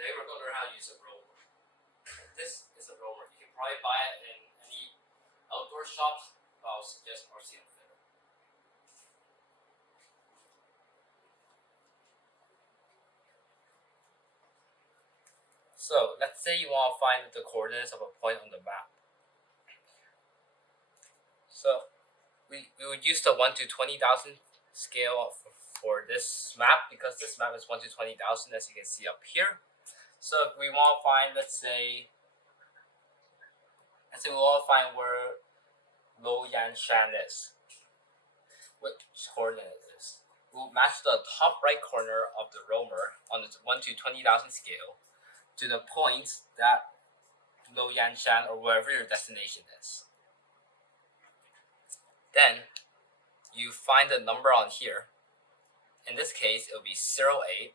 Today we're going to learn how to use a roller. This is a roller. You can probably buy it in any outdoor shops, but I'll suggest RC Outfitter. So let's say you want to find the coordinates of a point on the map. So we would use the 1 to 20,000 scale for this map, because this map is 1 to 20,000, as you can see up here. So if we want to find, let's say we want to find where Luoyanshan is, which coordinate it is. We'll match the top right corner of the roamer on the 1 to 20,000 scale to the point that Luoyanshan, or wherever your destination is. Then you find the number on here. In this case, it will be 08,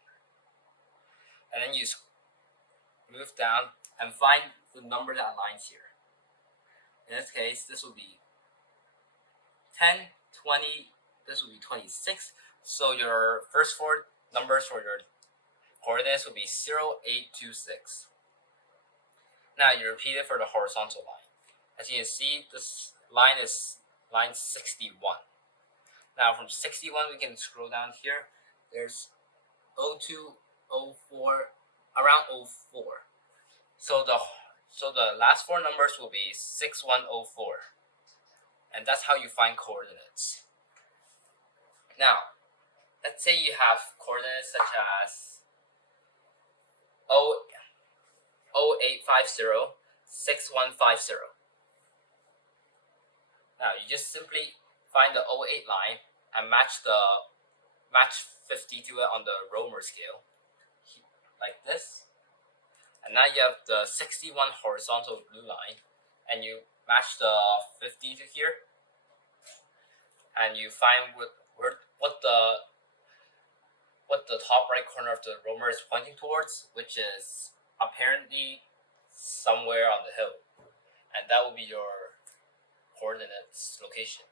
and then you move down and find the number that aligns here. In this case, this will be 10, 20, this will be 26. So your first four numbers for your coordinates will be 0826. Now you repeat it for the horizontal line. As you can see, this line is line 61. Now from 61 we can scroll down here. There's 02, 04, around 04. So the last four numbers will be 6104. And that's how you find coordinates. Now, let's say you have coordinates such as 0850, 6150. Now you just simply find the 08 line and match 50 to it on the roamer scale, like this. And now you have the 61 horizontal blue line, and you match the 50 to here, and you find what the top right corner of the roamer is pointing towards, which is apparently somewhere on the hill, and that will be your coordinates location.